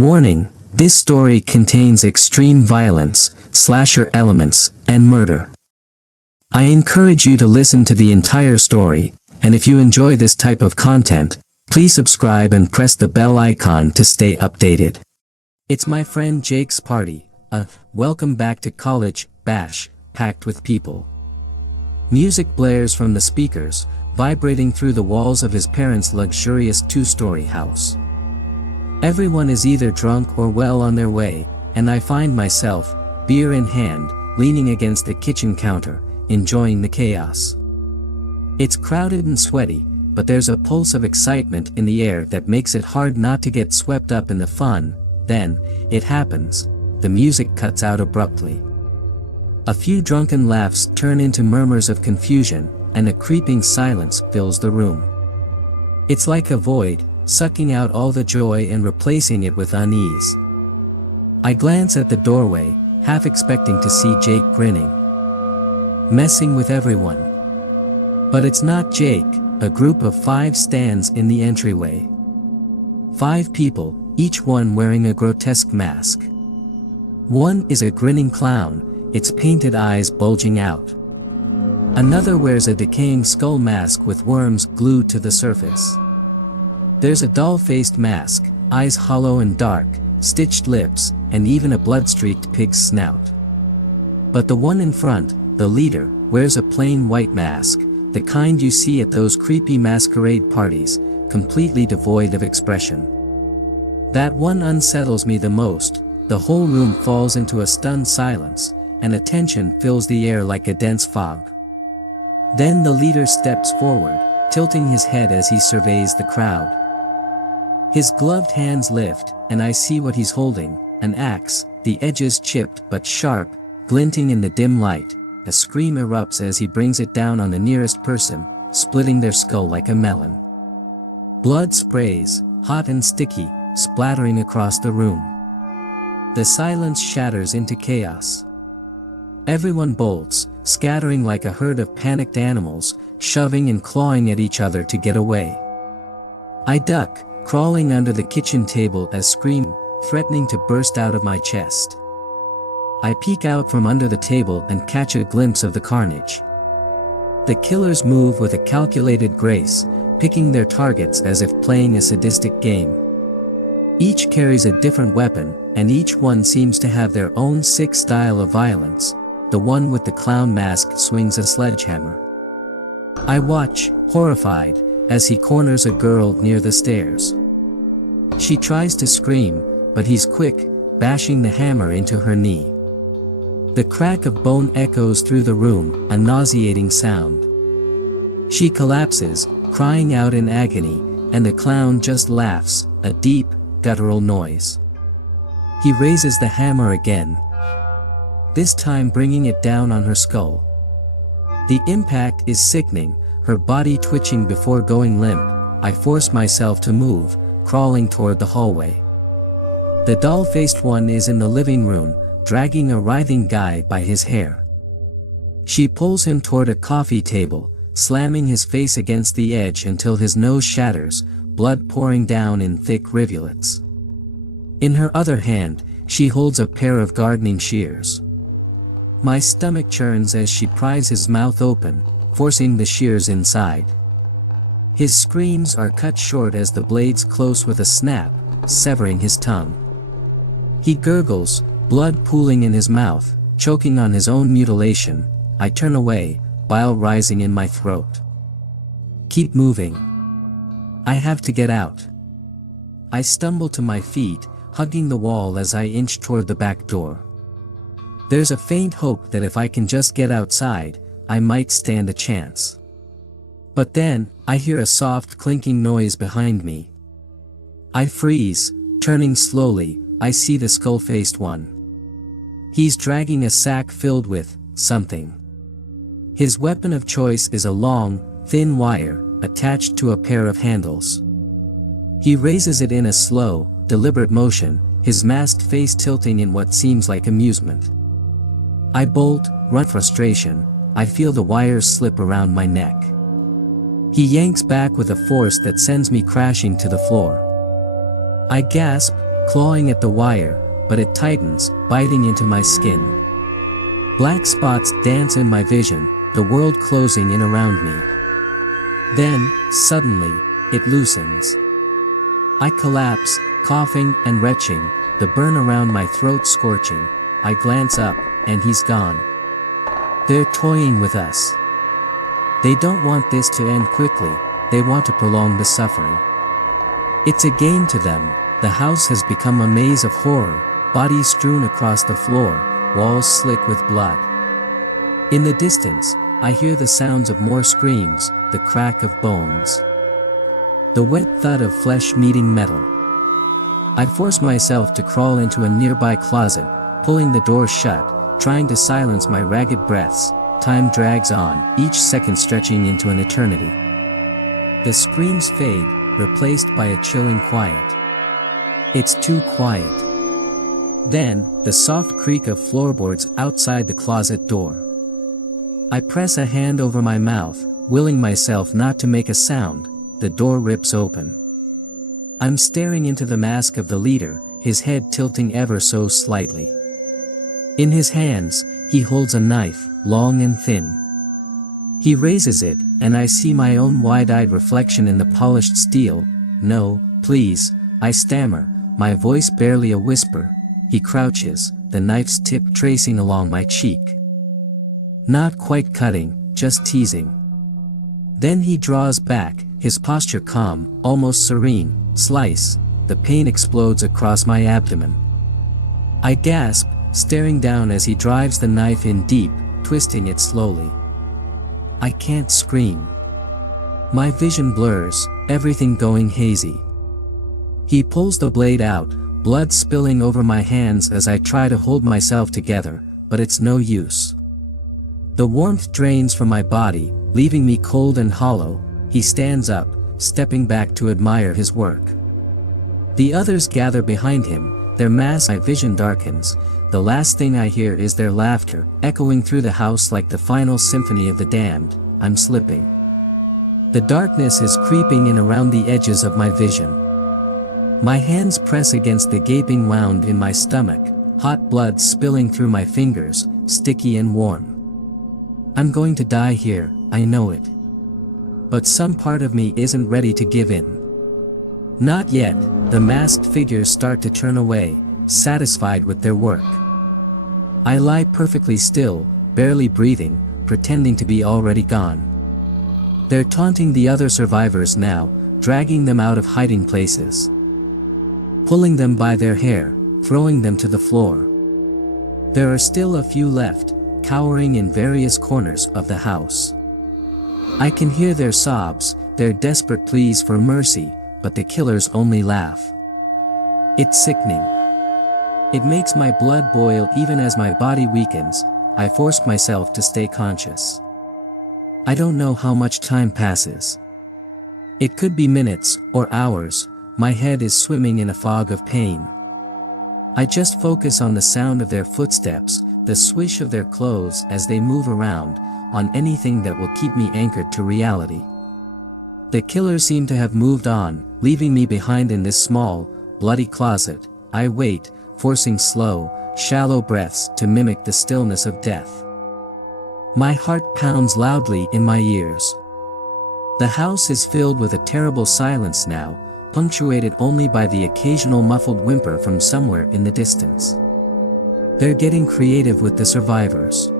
Warning, this story contains extreme violence, slasher elements, and murder. I encourage you to listen to the entire story, and if you enjoy this type of content, please subscribe and press the bell icon to stay updated. It's my friend Jake's party, welcome back to college bash, packed with people. Music blares from the speakers, vibrating through the walls of his parents' luxurious two-story house. Everyone is either drunk or well on their way, and I find myself, beer in hand, leaning against the kitchen counter, enjoying the chaos. It's crowded and sweaty, but there's a pulse of excitement in the air that makes it hard not to get swept up in the fun. Then, it happens. The music cuts out abruptly. A few drunken laughs turn into murmurs of confusion, and a creeping silence fills the room. It's like a void, sucking out all the joy and replacing it with unease. I glance at the doorway, half expecting to see Jake grinning, messing with everyone. But it's not Jake. A group of 5 stands in the entryway. 5 people, each one wearing a grotesque mask. One is a grinning clown, its painted eyes bulging out. Another wears a decaying skull mask with worms glued to the surface. There's a doll-faced mask, eyes hollow and dark, stitched lips, and even a blood-streaked pig's snout. But the one in front, the leader, wears a plain white mask, the kind you see at those creepy masquerade parties, completely devoid of expression. That one unsettles me the most. The whole room falls into a stunned silence, and a tension fills the air like a dense fog. Then the leader steps forward, tilting his head as he surveys the crowd. His gloved hands lift, and I see what he's holding, an axe, the edges chipped but sharp, glinting in the dim light. A scream erupts as he brings it down on the nearest person, splitting their skull like a melon. Blood sprays, hot and sticky, splattering across the room. The silence shatters into chaos. Everyone bolts, scattering like a herd of panicked animals, shoving and clawing at each other to get away. I duck, crawling under the kitchen table as scream, threatening to burst out of my chest. I peek out from under the table and catch a glimpse of the carnage. The killers move with a calculated grace, picking their targets as if playing a sadistic game. Each carries a different weapon, and each one seems to have their own sick style of violence. The one with the clown mask swings a sledgehammer. I watch, horrified, as he corners a girl near the stairs. She tries to scream, but he's quick, bashing the hammer into her knee. The crack of bone echoes through the room, a nauseating sound. She collapses, crying out in agony, and the clown just laughs, a deep, guttural noise. He raises the hammer again, this time bringing it down on her skull. The impact is sickening, her body twitching before going limp. I force myself to move, crawling toward the hallway. The doll-faced one is in the living room, dragging a writhing guy by his hair. She pulls him toward a coffee table, slamming his face against the edge until his nose shatters, blood pouring down in thick rivulets. In her other hand, she holds a pair of gardening shears. My stomach churns as she pries his mouth open, forcing the shears inside. His screams are cut short as the blades close with a snap, severing his tongue. He gurgles, blood pooling in his mouth, choking on his own mutilation. I turn away, bile rising in my throat. Keep moving. I have to get out. I stumble to my feet, hugging the wall as I inch toward the back door. There's a faint hope that if I can just get outside, I might stand a chance. But then, I hear a soft clinking noise behind me. I freeze, turning slowly. I see the skull-faced one. He's dragging a sack filled with something. His weapon of choice is a long, thin wire, attached to a pair of handles. He raises it in a slow, deliberate motion, his masked face tilting in what seems like amusement. I bolt, run frustration. I feel the wires slip around my neck. He yanks back with a force that sends me crashing to the floor. I gasp, clawing at the wire, but it tightens, biting into my skin. Black spots dance in my vision, the world closing in around me. Then, suddenly, it loosens. I collapse, coughing and retching, the burn around my throat scorching. I glance up, and he's gone. They're toying with us. They don't want this to end quickly, they want to prolong the suffering. It's a game to them. The house has become a maze of horror, bodies strewn across the floor, walls slick with blood. In the distance, I hear the sounds of more screams, the crack of bones. The wet thud of flesh meeting metal. I force myself to crawl into a nearby closet, pulling the door shut, trying to silence my ragged breaths. Time drags on, each second stretching into an eternity. The screams fade, replaced by a chilling quiet. It's too quiet. Then, the soft creak of floorboards outside the closet door. I press a hand over my mouth, willing myself not to make a sound. The door rips open. I'm staring into the mask of the leader, his head tilting ever so slightly. In his hands, he holds a knife, long and thin. He raises it, and I see my own wide-eyed reflection in the polished steel. "No, please," I stammer, my voice barely a whisper. He crouches, the knife's tip tracing along my cheek. Not quite cutting, just teasing. Then he draws back, his posture calm, almost serene. Slice. The pain explodes across my abdomen. I gasp, staring down as he drives the knife in deep, twisting it slowly. I can't scream. My vision blurs, everything going hazy. He pulls the blade out, blood spilling over my hands as I try to hold myself together, but it's no use. The warmth drains from my body, leaving me cold and hollow. He stands up, stepping back to admire his work. The others gather behind him, their mass my vision darkens. The last thing I hear is their laughter, echoing through the house like the final symphony of the damned. I'm slipping. The darkness is creeping in around the edges of my vision. My hands press against the gaping wound in my stomach, hot blood spilling through my fingers, sticky and warm. I'm going to die here, I know it. But some part of me isn't ready to give in. Not yet. The masked figures start to turn away, satisfied with their work. I lie perfectly still, barely breathing, pretending to be already gone. They're taunting the other survivors now, dragging them out of hiding places. Pulling them by their hair, throwing them to the floor. There are still a few left, cowering in various corners of the house. I can hear their sobs, their desperate pleas for mercy, but the killers only laugh. It's sickening. It makes my blood boil even as my body weakens. I force myself to stay conscious. I don't know how much time passes. It could be minutes, or hours. My head is swimming in a fog of pain. I just focus on the sound of their footsteps, the swish of their clothes as they move around, on anything that will keep me anchored to reality. The killers seem to have moved on, leaving me behind in this small, bloody closet. I wait, forcing slow, shallow breaths to mimic the stillness of death. My heart pounds loudly in my ears. The house is filled with a terrible silence now, punctuated only by the occasional muffled whimper from somewhere in the distance. They're getting creative with the survivors.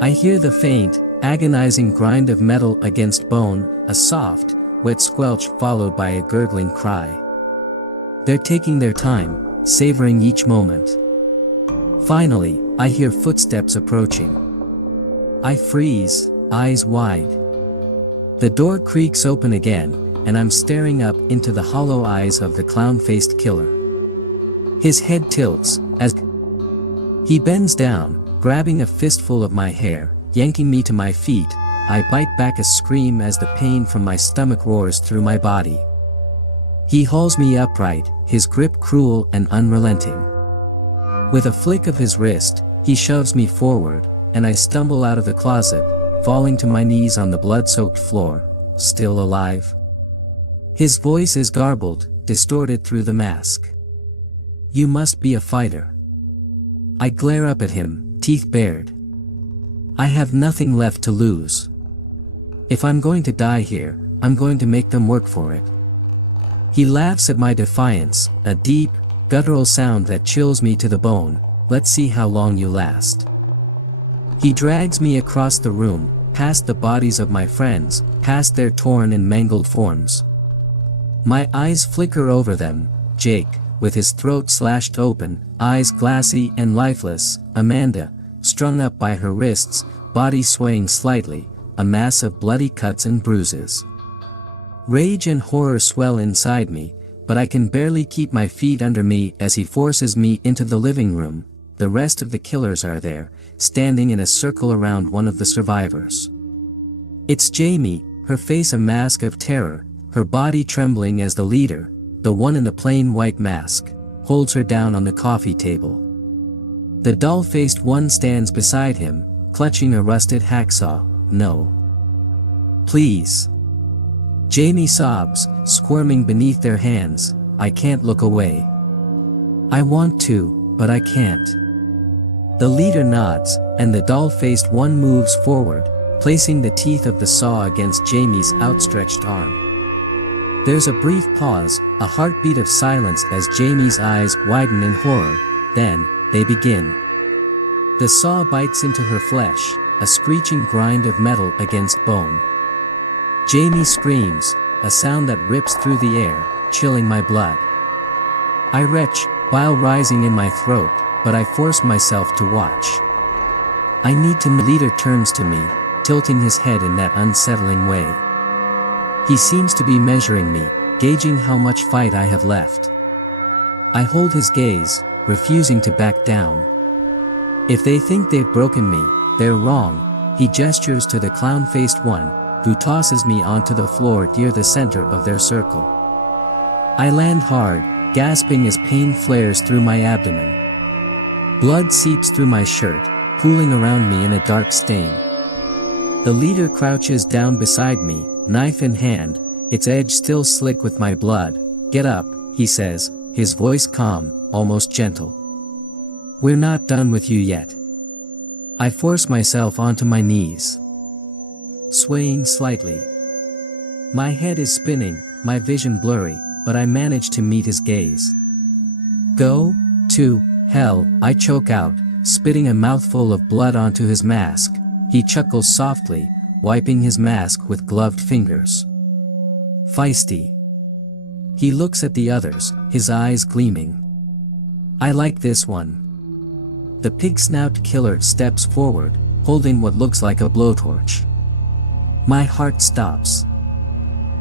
I hear the faint, agonizing grind of metal against bone, a soft, wet squelch followed by a gurgling cry. They're taking their time, savoring each moment. Finally, I hear footsteps approaching. I freeze, eyes wide. The door creaks open again, and I'm staring up into the hollow eyes of the clown-faced killer. His head tilts, as he bends down, grabbing a fistful of my hair, yanking me to my feet. I bite back a scream as the pain from my stomach roars through my body. He hauls me upright, his grip cruel and unrelenting. With a flick of his wrist, he shoves me forward, and I stumble out of the closet, falling to my knees on the blood-soaked floor. Still alive? His voice is garbled, distorted through the mask. You must be a fighter. I glare up at him, teeth bared. I have nothing left to lose. If I'm going to die here, I'm going to make them work for it. He laughs at my defiance, a deep, guttural sound that chills me to the bone. Let's see how long you last. He drags me across the room, past the bodies of my friends, past their torn and mangled forms. My eyes flicker over them. Jake, with his throat slashed open, eyes glassy and lifeless. Amanda, strung up by her wrists, body swaying slightly, a mass of bloody cuts and bruises. Rage and horror swell inside me, but I can barely keep my feet under me as he forces me into the living room. The rest of the killers are there, standing in a circle around one of the survivors. It's Jamie, her face a mask of terror, her body trembling as the leader, the one in the plain white mask, holds her down on the coffee table. The doll-faced one stands beside him, clutching a rusted hacksaw. No. Please. Jamie sobs, squirming beneath their hands. I can't look away. I want to, but I can't. The leader nods, and the doll-faced one moves forward, placing the teeth of the saw against Jamie's outstretched arm. There's a brief pause, a heartbeat of silence as Jamie's eyes widen in horror, then, they begin. The saw bites into her flesh, a screeching grind of metal against bone. Jamie screams, a sound that rips through the air, chilling my blood. I retch, bile rising in my throat, but I force myself to watch. I need to. The leader turns to me, tilting his head in that unsettling way. He seems to be measuring me, gauging how much fight I have left. I hold his gaze, refusing to back down. If they think they've broken me, they're wrong. He gestures to the clown-faced one, who tosses me onto the floor near the center of their circle. I land hard, gasping as pain flares through my abdomen. Blood seeps through my shirt, pooling around me in a dark stain. The leader crouches down beside me, knife in hand, its edge still slick with my blood. Get up, he says, his voice calm, almost gentle. We're not done with you yet. I force myself onto my knees, swaying slightly. My head is spinning, my vision blurry, but I manage to meet his gaze. Go to hell, I choke out, spitting a mouthful of blood onto his mask. He chuckles softly, wiping his mask with gloved fingers. Feisty. He looks at the others, his eyes gleaming. I like this one. The pig-snout killer steps forward, holding what looks like a blowtorch. My heart stops.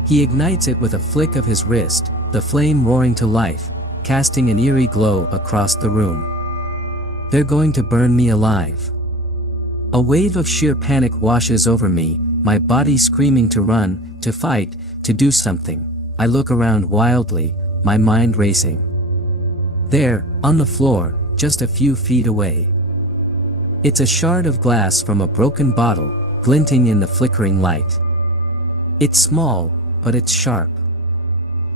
He ignites it with a flick of his wrist, the flame roaring to life, casting an eerie glow across the room. They're going to burn me alive. A wave of sheer panic washes over me, my body screaming to run, to fight, to do something. I look around wildly, my mind racing. There, on the floor, just a few feet away. It's a shard of glass from a broken bottle, glinting in the flickering light. It's small, but it's sharp.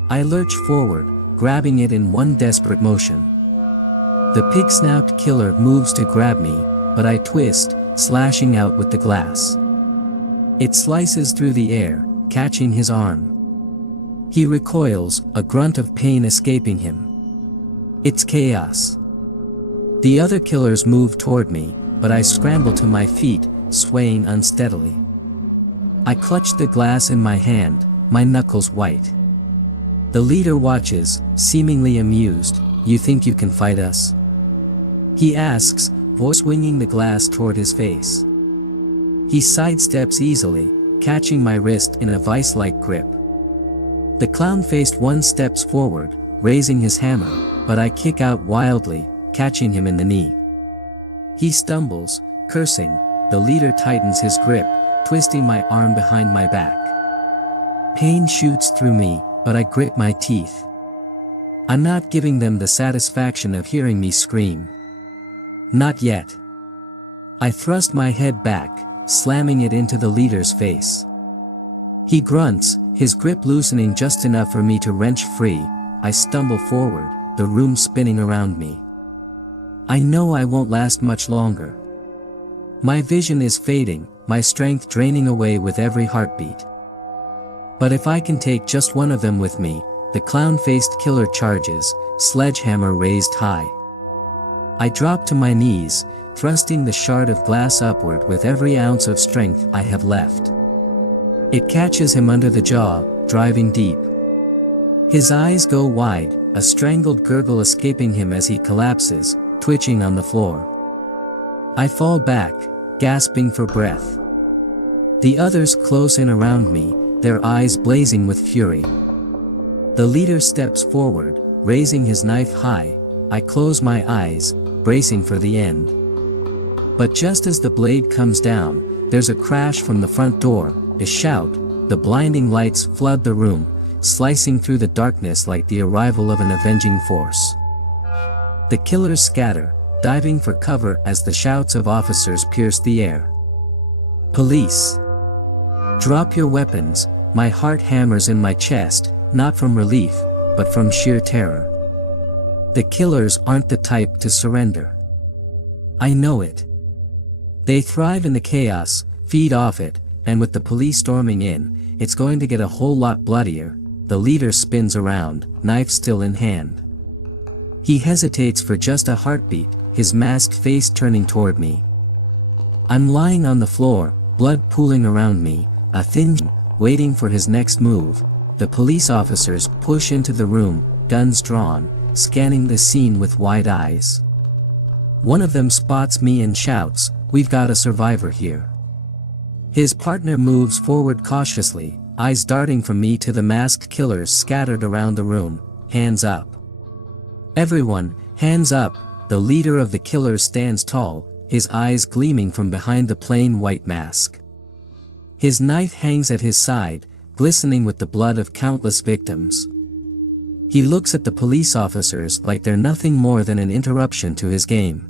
I lurch forward, grabbing it in one desperate motion. The pig-snout killer moves to grab me, but I twist, slashing out with the glass. It slices through the air, catching his arm. He recoils, a grunt of pain escaping him. It's chaos. The other killers move toward me, but I scramble to my feet, swaying unsteadily. I clutch the glass in my hand, my knuckles white. The leader watches, seemingly amused. You think you can fight us? He asks, voice swinging the glass toward his face. He sidesteps easily, catching my wrist in a vice-like grip. The clown-faced one steps forward, raising his hammer, but I kick out wildly, catching him in the knee. He stumbles, cursing. The leader tightens his grip, twisting my arm behind my back. Pain shoots through me, but I grit my teeth. I'm not giving them the satisfaction of hearing me scream. Not yet. I thrust my head back, slamming it into the leader's face. He grunts, his grip loosening just enough for me to wrench free. I stumble forward, the room spinning around me. I know I won't last much longer. My vision is fading, my strength draining away with every heartbeat. But if I can take just one of them with me, the clown-faced killer charges, sledgehammer raised high. I drop to my knees, thrusting the shard of glass upward with every ounce of strength I have left. It catches him under the jaw, driving deep. His eyes go wide, a strangled gurgle escaping him as he collapses, twitching on the floor. I fall back, gasping for breath. The others close in around me, their eyes blazing with fury. The leader steps forward, raising his knife high. I close my eyes, bracing for the end. But just as the blade comes down, there's a crash from the front door, a shout, the blinding lights flood the room, slicing through the darkness like the arrival of an avenging force. The killers scatter, diving for cover as the shouts of officers pierce the air. Police! Drop your weapons, my heart hammers in my chest, not from relief, but from sheer terror. The killers aren't the type to surrender. I know it. They thrive in the chaos, feed off it, and with the police storming in, it's going to get a whole lot bloodier. The leader spins around, knife still in hand. He hesitates for just a heartbeat, his masked face turning toward me. I'm lying on the floor, blood pooling around me, a thin, waiting for his next move. The police officers push into the room, guns drawn, scanning the scene with wide eyes. One of them spots me and shouts, "We've got a survivor here." His partner moves forward cautiously, eyes darting from me to the masked killers scattered around the room, hands up. Everyone, hands up. The leader of the killers stands tall, his eyes gleaming from behind the plain white mask. His knife hangs at his side, glistening with the blood of countless victims. He looks at the police officers like they're nothing more than an interruption to his game.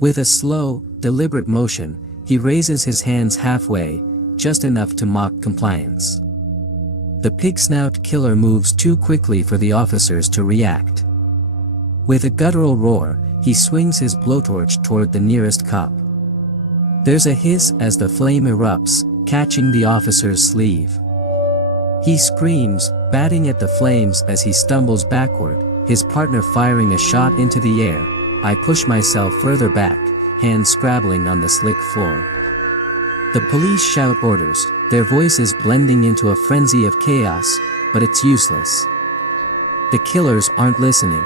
With a slow, deliberate motion, he raises his hands halfway, just enough to mock compliance. The pig-snout killer moves too quickly for the officers to react. With a guttural roar, he swings his blowtorch toward the nearest cop. There's a hiss as the flame erupts, catching the officer's sleeve. He screams, batting at the flames as he stumbles backward, his partner firing a shot into the air. I push myself further back, hands scrabbling on the slick floor. The police shout orders, their voices blending into a frenzy of chaos, but it's useless. The killers aren't listening.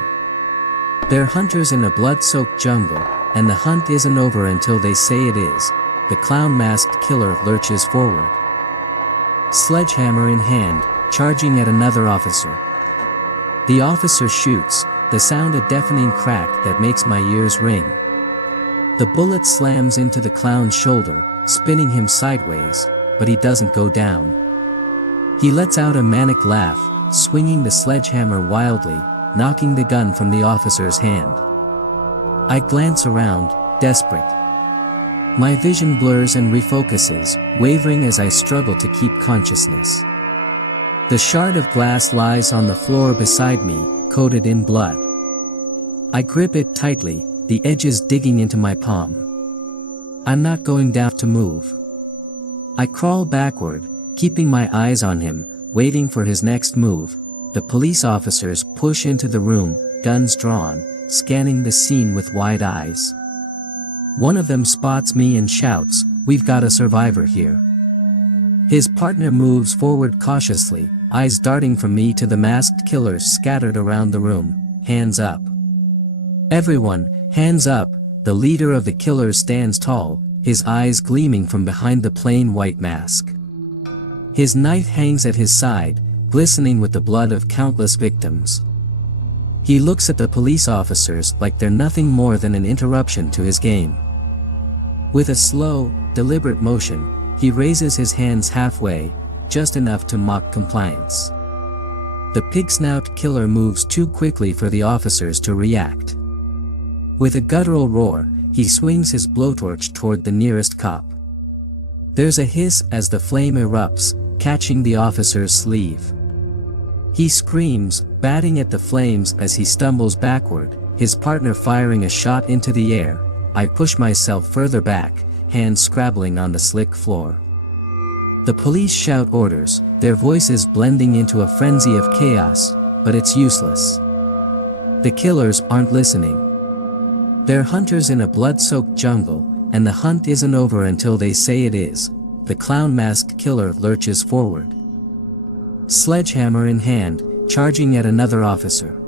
They're hunters in a blood-soaked jungle, and the hunt isn't over until they say it is. The clown-masked killer lurches forward, sledgehammer in hand, charging at another officer. The officer shoots, the sound a deafening crack that makes my ears ring. The bullet slams into the clown's shoulder, spinning him sideways, but he doesn't go down. He lets out a manic laugh, swinging the sledgehammer wildly, knocking the gun from the officer's hand. I glance around, desperate. My vision blurs and refocuses, wavering as I struggle to keep consciousness. The shard of glass lies on the floor beside me, coated in blood. I grip it tightly, the edges digging into my palm. I'm not going down to move. I crawl backward, keeping my eyes on him, waiting for his next move. The police officers push into the room, guns drawn, scanning the scene with wide eyes. One of them spots me and shouts, "We've got a survivor here." His partner moves forward cautiously, eyes darting from me to the masked killers scattered around the room, hands up. Everyone, hands up. The leader of the killers stands tall, his eyes gleaming from behind the plain white mask. His knife hangs at his side, glistening with the blood of countless victims. He looks at the police officers like they're nothing more than an interruption to his game. With a slow, deliberate motion, he raises his hands halfway, just enough to mock compliance. The pig-snout killer moves too quickly for the officers to react. With a guttural roar, he swings his blowtorch toward the nearest cop. There's a hiss as the flame erupts, catching the officer's sleeve. He screams, Batting at the flames as he stumbles backward, his partner firing a shot into the air, I push myself further back, hands scrabbling on the slick floor. The police shout orders, their voices blending into a frenzy of chaos, but it's useless. The killers aren't listening. They're hunters in a blood-soaked jungle, and the hunt isn't over until they say it is. The clown-masked killer lurches forward, sledgehammer in hand, charging at another officer.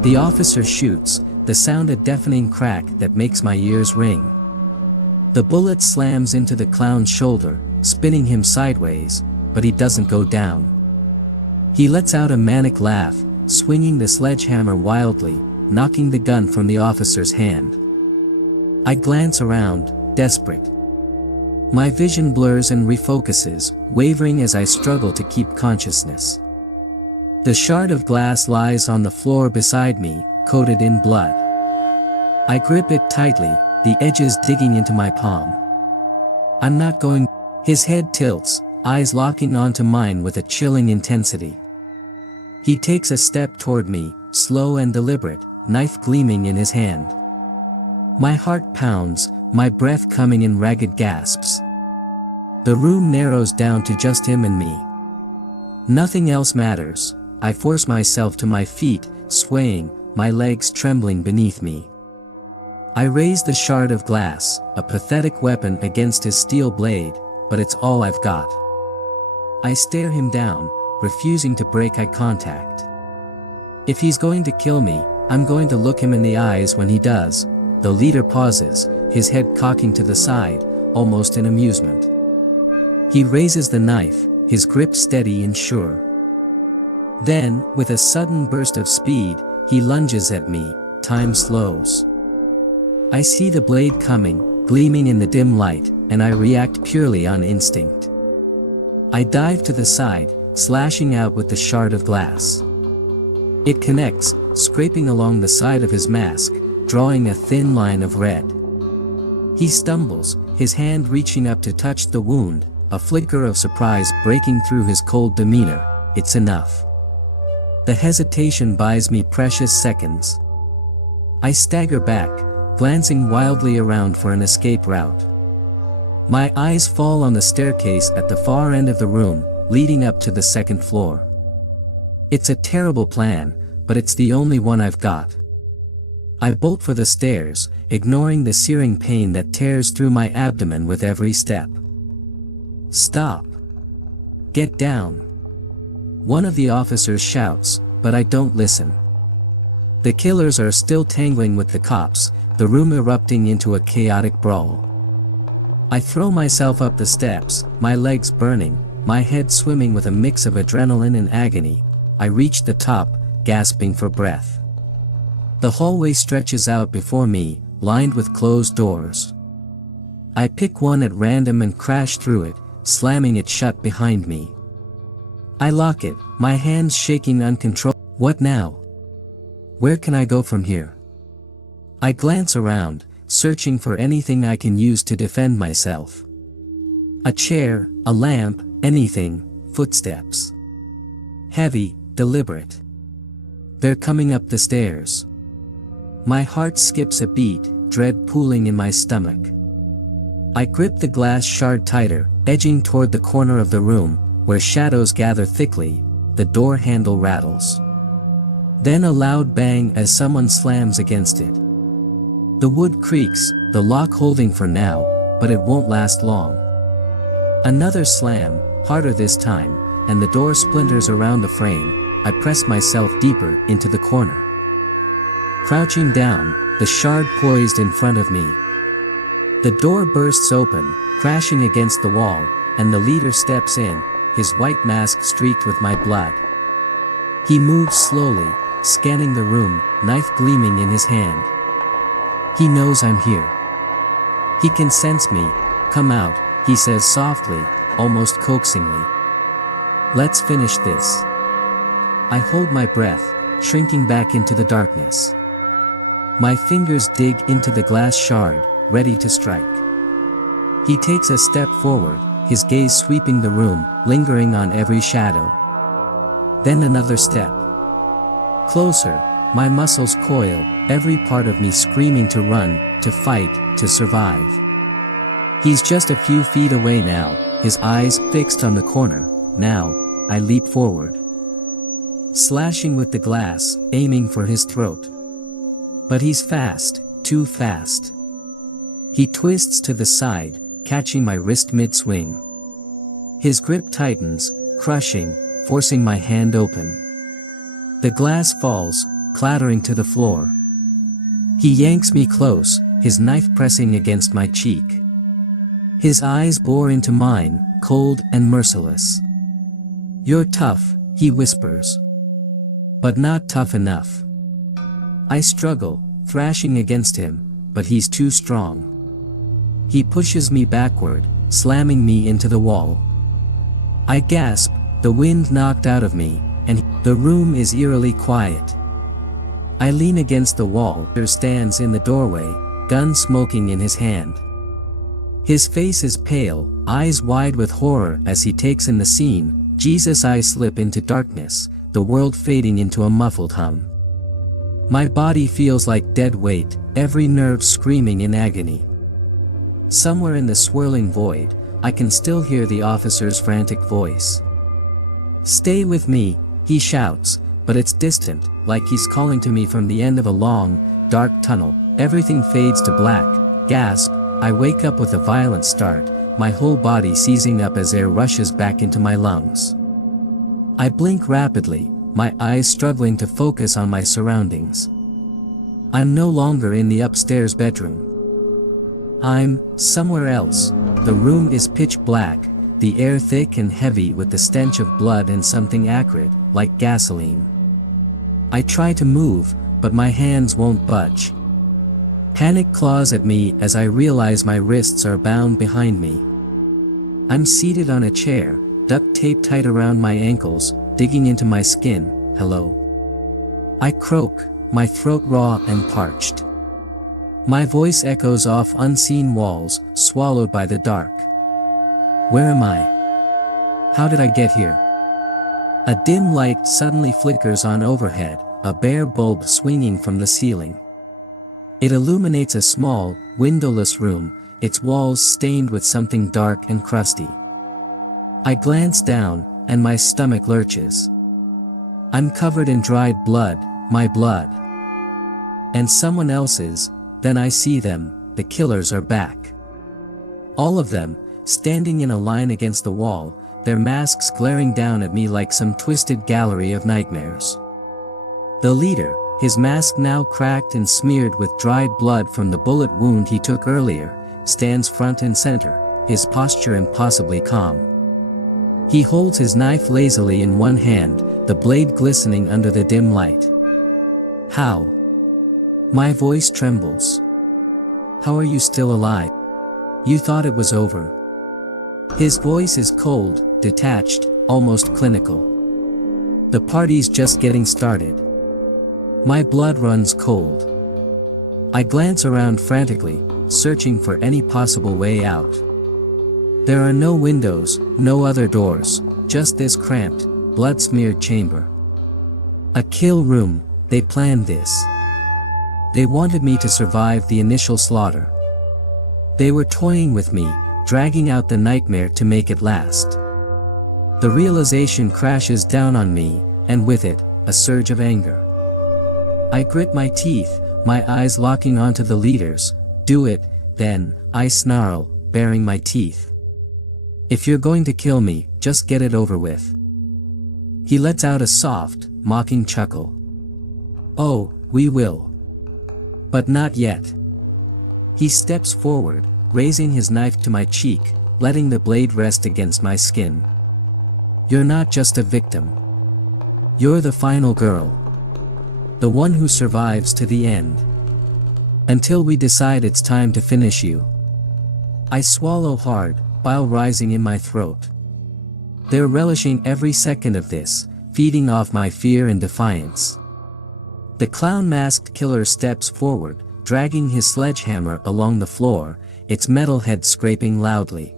The officer shoots, the sound a deafening crack that makes my ears ring. The bullet slams into the clown's shoulder, spinning him sideways, but he doesn't go down. He lets out a manic laugh, swinging the sledgehammer wildly, knocking the gun from the officer's hand. I glance around, desperate. My vision blurs and refocuses, wavering as I struggle to keep consciousness. The shard of glass lies on the floor beside me, coated in blood. I grip it tightly, the edges digging into my palm. I'm not going. His head tilts, eyes locking onto mine with a chilling intensity. He takes a step toward me, slow and deliberate, knife gleaming in his hand. My heart pounds, my breath coming in ragged gasps. The room narrows down to just him and me. Nothing else matters. I force myself to my feet, swaying, my legs trembling beneath me. I raise the shard of glass, a pathetic weapon against his steel blade, but it's all I've got. I stare him down, refusing to break eye contact. If he's going to kill me, I'm going to look him in the eyes when he does. The leader pauses, his head cocking to the side, almost in amusement. He raises the knife, his grip steady and sure. Then, with a sudden burst of speed, he lunges at me, time slows. I see the blade coming, gleaming in the dim light, and I react purely on instinct. I dive to the side, slashing out with the shard of glass. It connects, scraping along the side of his mask, drawing a thin line of red. He stumbles, his hand reaching up to touch the wound, a flicker of surprise breaking through his cold demeanor. It's enough. The hesitation buys me precious seconds. I stagger back, glancing wildly around for an escape route. My eyes fall on the staircase at the far end of the room, leading up to the second floor. It's a terrible plan, but it's the only one I've got. I bolt for the stairs, ignoring the searing pain that tears through my abdomen with every step. Stop. Get down. One of the officers shouts, but I don't listen. The killers are still tangling with the cops, the room erupting into a chaotic brawl. I throw myself up the steps, my legs burning, my head swimming with a mix of adrenaline and agony. I reach the top, gasping for breath. The hallway stretches out before me, lined with closed doors. I pick one at random and crash through it, slamming it shut behind me. I lock it, my hands shaking uncontrollably. What now? Where can I go from here? I glance around, searching for anything I can use to defend myself. A chair, a lamp, anything. Footsteps. Heavy, deliberate. They're coming up the stairs. My heart skips a beat, dread pooling in my stomach. I grip the glass shard tighter, edging toward the corner of the room, where shadows gather thickly. The door handle rattles. Then a loud bang as someone slams against it. The wood creaks, the lock holding for now, but it won't last long. Another slam, harder this time, and the door splinters around the frame. I press myself deeper into the corner. Crouching down, the shard poised in front of me. The door bursts open, crashing against the wall, and the leader steps in, his white mask streaked with my blood. He moves slowly, scanning the room, knife gleaming in his hand. He knows I'm here. He can sense me. Come out, he says softly, almost coaxingly. Let's finish this. I hold my breath, shrinking back into the darkness. My fingers dig into the glass shard, ready to strike. He takes a step forward, his gaze sweeping the room, lingering on every shadow. Then another step. Closer, my muscles coil, every part of me screaming to run, to fight, to survive. He's just a few feet away now, his eyes fixed on the corner. Now, I leap forward, slashing with the glass, aiming for his throat. But he's fast, too fast. He twists to the side, catching my wrist mid-swing. His grip tightens, crushing, forcing my hand open. The glass falls, clattering to the floor. He yanks me close, his knife pressing against my cheek. His eyes bore into mine, cold and merciless. "You're tough," he whispers. "But not tough enough." I struggle, thrashing against him, but he's too strong. He pushes me backward, slamming me into the wall. I gasp, the wind knocked out of me, and the room is eerily quiet. I lean against the wall. He stands in the doorway, gun smoking in his hand. His face is pale, eyes wide with horror as he takes in the scene. Jesus' eyes slip into darkness, the world fading into a muffled hum. My body feels like dead weight, every nerve screaming in agony. Somewhere in the swirling void, I can still hear the officer's frantic voice. "Stay with me," he shouts, but it's distant, like he's calling to me from the end of a long, dark tunnel. Everything fades to black. Gasp, I wake up with a violent start, my whole body seizing up as air rushes back into my lungs. I blink rapidly, my eyes struggling to focus on my surroundings. I'm no longer in the upstairs bedroom. I'm somewhere else. The room is pitch black, the air thick and heavy with the stench of blood and something acrid, like gasoline. I try to move, but my hands won't budge. Panic claws at me as I realize my wrists are bound behind me. I'm seated on a chair, duct tape tight around my ankles, digging into my skin. "Hello." I croak, my throat raw and parched. My voice echoes off unseen walls, swallowed by the dark. Where am I? How did I get here? A dim light suddenly flickers on overhead, a bare bulb swinging from the ceiling. It illuminates a small, windowless room, its walls stained with something dark and crusty. I glance down, and my stomach lurches. I'm covered in dried blood, my blood. And someone else's. Then I see them, the killers are back. All of them, standing in a line against the wall, their masks glaring down at me like some twisted gallery of nightmares. The leader, his mask now cracked and smeared with dried blood from the bullet wound he took earlier, stands front and center, his posture impossibly calm. He holds his knife lazily in one hand, the blade glistening under the dim light. "How?" My voice trembles. "How are you still alive? You thought it was over." His voice is cold, detached, almost clinical. "The party's just getting started." My blood runs cold. I glance around frantically, searching for any possible way out. There are no windows, no other doors, just this cramped, blood-smeared chamber. A kill room. They planned this. They wanted me to survive the initial slaughter. They were toying with me, dragging out the nightmare to make it last. The realization crashes down on me, and with it, a surge of anger. I grit my teeth, my eyes locking onto the leaders. "Do it, then," I snarl, baring my teeth. "If you're going to kill me, just get it over with." He lets out a soft, mocking chuckle. "Oh, we will. But not yet." He steps forward, raising his knife to my cheek, letting the blade rest against my skin. "You're not just a victim. You're the final girl. The one who survives to the end. Until we decide it's time to finish you." I swallow hard, bile rising in my throat. They're relishing every second of this, feeding off my fear and defiance. The clown-masked killer steps forward, dragging his sledgehammer along the floor, its metal head scraping loudly.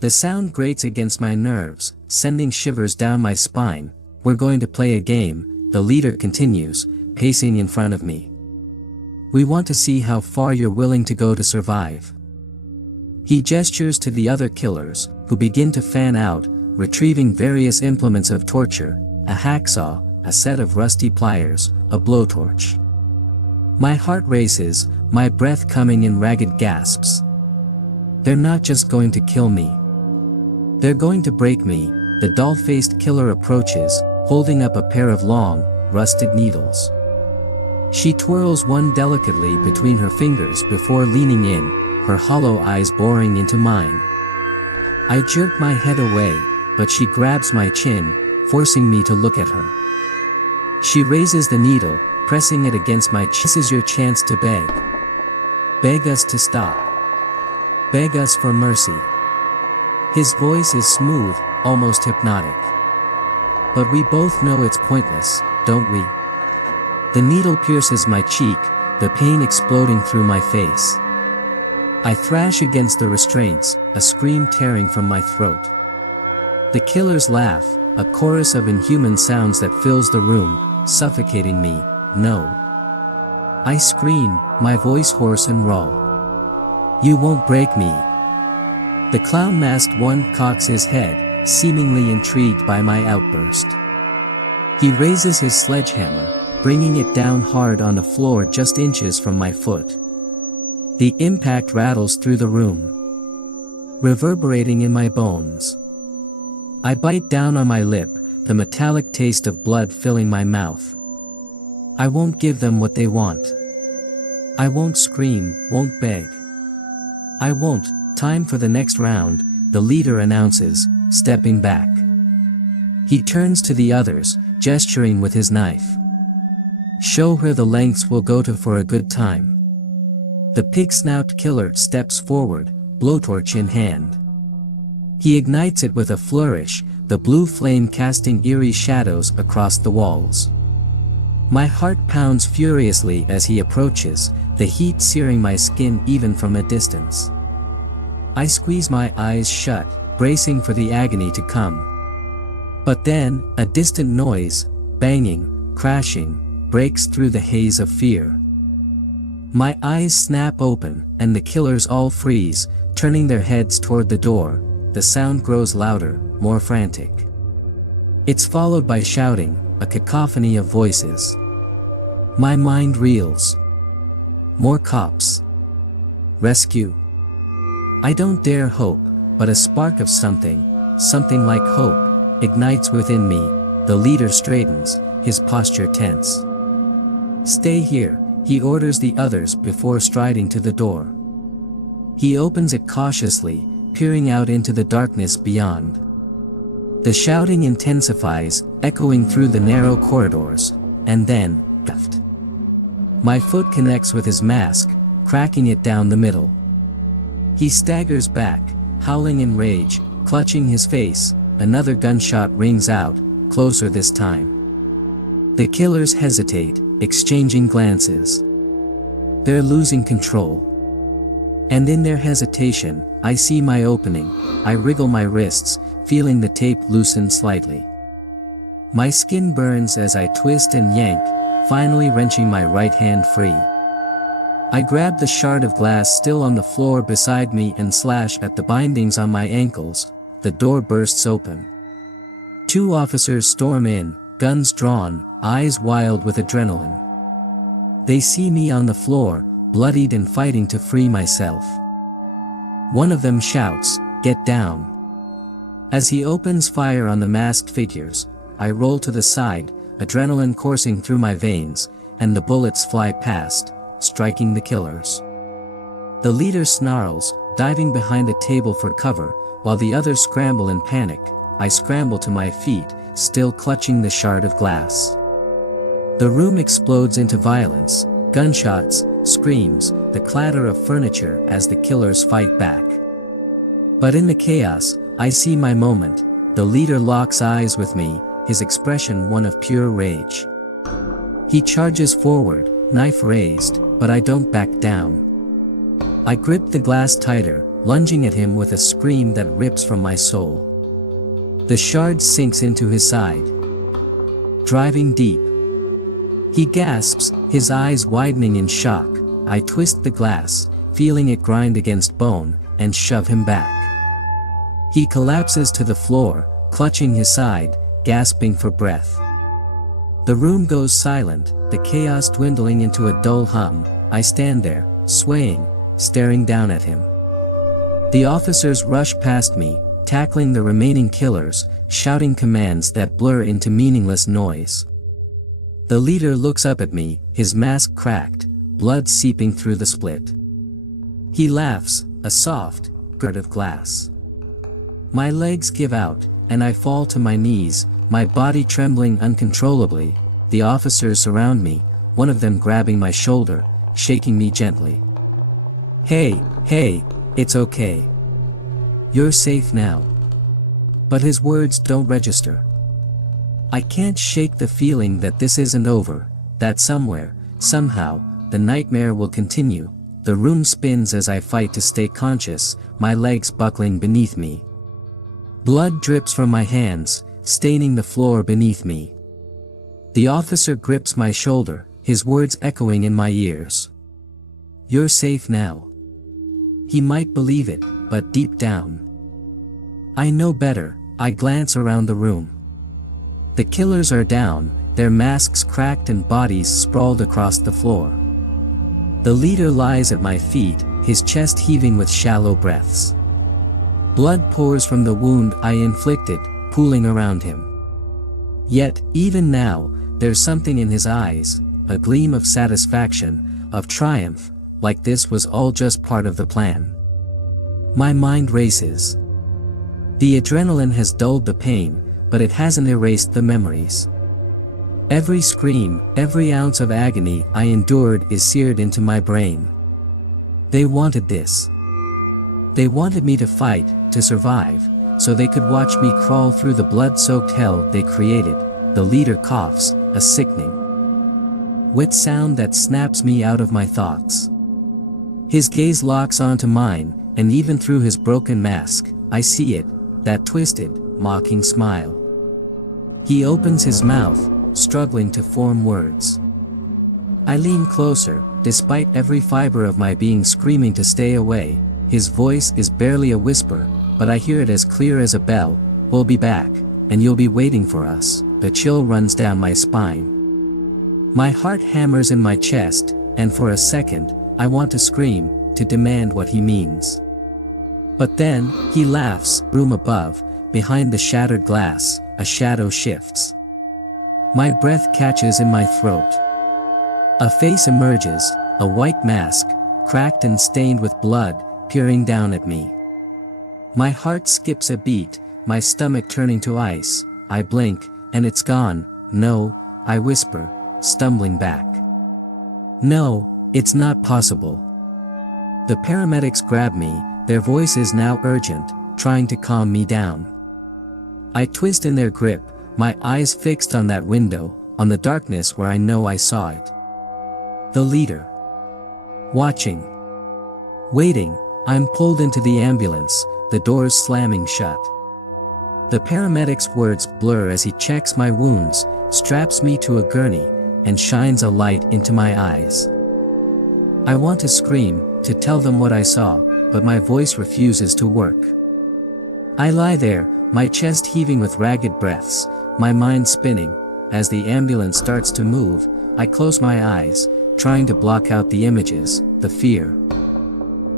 The sound grates against my nerves, sending shivers down my spine. "We're going to play a game," the leader continues, pacing in front of me. We want to see how far you're willing to go to survive. He gestures to the other killers, who begin to fan out, retrieving various implements of torture, a hacksaw, a set of rusty pliers, a blowtorch. My heart races, my breath coming in ragged gasps. They're not just going to kill me. They're going to break me. The doll-faced killer approaches, holding up a pair of long, rusted needles. She twirls one delicately between her fingers before leaning in, her hollow eyes boring into mine. I jerk my head away, but she grabs my chin, forcing me to look at her. She raises the needle, pressing it against my chin. This is your chance to beg. Beg us to stop. Beg us for mercy. His voice is smooth, almost hypnotic. But we both know it's pointless, don't we? The needle pierces my cheek, the pain exploding through my face. I thrash against the restraints, a scream tearing from my throat. The killers laugh, a chorus of inhuman sounds that fills the room, suffocating me. No. I scream, my voice hoarse and raw. You won't break me. The clown-masked one cocks his head, seemingly intrigued by my outburst. He raises his sledgehammer, bringing it down hard on the floor just inches from my foot. The impact rattles through the room, reverberating in my bones. I bite down on my lip, the metallic taste of blood filling my mouth. I won't give them what they want. I won't scream, won't beg. I won't. Time for the next round, the leader announces, stepping back. He turns to the others, gesturing with his knife. Show her the lengths we'll go to for a good time. The pig-snout killer steps forward, blowtorch in hand. He ignites it with a flourish, the blue flame casting eerie shadows across the walls. My heart pounds furiously as he approaches, the heat searing my skin even from a distance. I squeeze my eyes shut, bracing for the agony to come. But then, a distant noise, banging, crashing, breaks through the haze of fear. My eyes snap open, and the killers all freeze, turning their heads toward the door. The sound grows louder, more frantic. It's followed by shouting, a cacophony of voices. My mind reels. More cops. Rescue. I don't dare hope, but a spark of something like hope, ignites within me. The leader straightens, his posture tense. Stay here, he orders the others before striding to the door. He opens it cautiously, peering out into the darkness beyond. The shouting intensifies, echoing through the narrow corridors, and then, left. My foot connects with his mask, cracking it down the middle. He staggers back, howling in rage, clutching his face. Another gunshot rings out, closer this time. The killers hesitate, exchanging glances. They're losing control. And in their hesitation, I see my opening. I wriggle my wrists, feeling the tape loosen slightly. My skin burns as I twist and yank, finally wrenching my right hand free. I grab the shard of glass still on the floor beside me and slash at the bindings on my ankles. The door bursts open. 2 officers storm in, guns drawn, eyes wild with adrenaline. They see me on the floor, bloodied and fighting to free myself. One of them shouts, "Get down." As he opens fire on the masked figures, I roll to the side, adrenaline coursing through my veins, and the bullets fly past, striking the killers. The leader snarls, diving behind the table for cover, while the others scramble in panic. I scramble to my feet, still clutching the shard of glass. The room explodes into violence, gunshots, screams, the clatter of furniture as the killers fight back. But in the chaos, I see my moment. The leader locks eyes with me, his expression one of pure rage. He charges forward, knife raised, but I don't back down. I grip the glass tighter, lunging at him with a scream that rips from my soul. The shard sinks into his side, driving deep, He gasps, his eyes widening in shock. I twist the glass, feeling it grind against bone, and shove him back. He collapses to the floor, clutching his side, gasping for breath. The room goes silent, the chaos dwindling into a dull hum. I stand there, swaying, staring down at him. The officers rush past me, tackling the remaining killers, shouting commands that blur into meaningless noise. The leader looks up at me, his mask cracked, blood seeping through the split. He laughs, a soft gurt of glass. My legs give out, and I fall to my knees, my body trembling uncontrollably. The officers surround me, one of them grabbing my shoulder, shaking me gently. Hey, it's okay. You're safe now. But his words don't register. I can't shake the feeling that this isn't over, that somewhere, somehow, the nightmare will continue. The room spins as I fight to stay conscious, my legs buckling beneath me. Blood drips from my hands, staining the floor beneath me. The officer grips my shoulder, his words echoing in my ears. You're safe now. He might believe it, but deep down, I know better. I glance around the room. The killers are down, their masks cracked and bodies sprawled across the floor. The leader lies at my feet, his chest heaving with shallow breaths. Blood pours from the wound I inflicted, pooling around him. Yet, even now, there's something in his eyes, a gleam of satisfaction, of triumph, like this was all just part of the plan. My mind races. The adrenaline has dulled the pain, but it hasn't erased the memories. Every scream, every ounce of agony I endured is seared into my brain. They wanted this. They wanted me to fight, to survive, so they could watch me crawl through the blood-soaked hell they created. The leader coughs, a sickening, wet sound that snaps me out of my thoughts. His gaze locks onto mine, and even through his broken mask, I see it, that twisted, mocking smile. He opens his mouth, struggling to form words. I lean closer, despite every fiber of my being screaming to stay away. His voice is barely a whisper, but I hear it as clear as a bell. We'll be back, and you'll be waiting for us. The chill runs down my spine. My heart hammers in my chest, and for a second, I want to scream, to demand what he means. But then, he laughs. Room above, behind the shattered glass, a shadow shifts. My breath catches in my throat. A face emerges, a white mask, cracked and stained with blood, peering down at me. My heart skips a beat, my stomach turning to ice. I blink, and it's gone. No, I whisper, stumbling back. No, it's not possible. The paramedics grab me, their voices now urgent, trying to calm me down. I twist in their grip, my eyes fixed on that window, on the darkness where I know I saw it. The leader. Watching. Waiting, I'm pulled into the ambulance, the doors slamming shut. The paramedic's words blur as he checks my wounds, straps me to a gurney, and shines a light into my eyes. I want to scream, to tell them what I saw, but my voice refuses to work. I lie there, my chest heaving with ragged breaths, my mind spinning. As the ambulance starts to move, I close my eyes, trying to block out the images, the fear.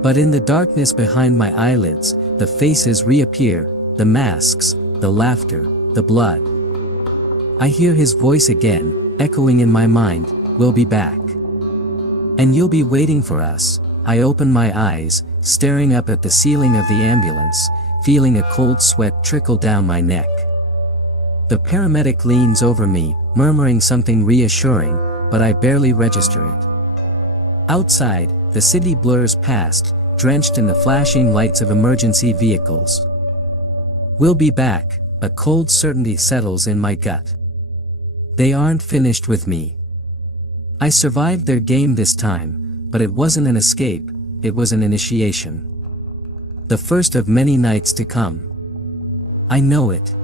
But in the darkness behind my eyelids, the faces reappear, the masks, the laughter, the blood. I hear his voice again, echoing in my mind, we'll be back. And you'll be waiting for us. I open my eyes, staring up at the ceiling of the ambulance, feeling a cold sweat trickle down my neck. The paramedic leans over me, murmuring something reassuring, but I barely register it. Outside, the city blurs past, drenched in the flashing lights of emergency vehicles. We'll be back, a cold certainty settles in my gut. They aren't finished with me. I survived their game this time, but it wasn't an escape, it was an initiation. The first of many nights to come. I know it.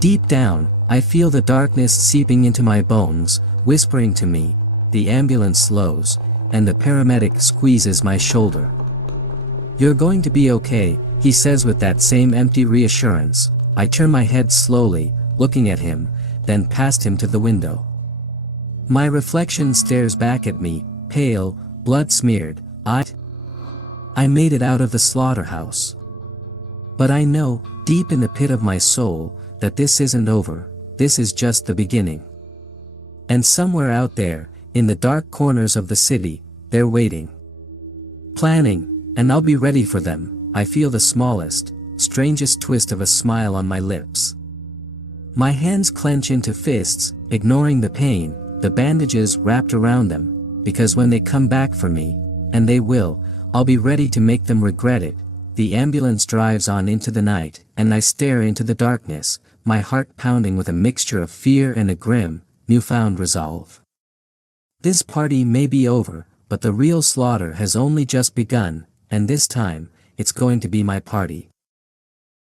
Deep down, I feel the darkness seeping into my bones, whispering to me. The ambulance slows, and the paramedic squeezes my shoulder. "You're going to be okay," he says with that same empty reassurance. I turn my head slowly, looking at him, then past him to the window. My reflection stares back at me, pale, blood-smeared. I made it out of the slaughterhouse. But I know, deep in the pit of my soul, that this isn't over, this is just the beginning. And somewhere out there, in the dark corners of the city, they're waiting. Planning, and I'll be ready for them. I feel the smallest, strangest twist of a smile on my lips. My hands clench into fists, ignoring the pain, the bandages wrapped around them, because when they come back for me, and they will, I'll be ready to make them regret it. The ambulance drives on into the night, and I stare into the darkness, my heart pounding with a mixture of fear and a grim, newfound resolve. This party may be over, but the real slaughter has only just begun, and this time, it's going to be my party.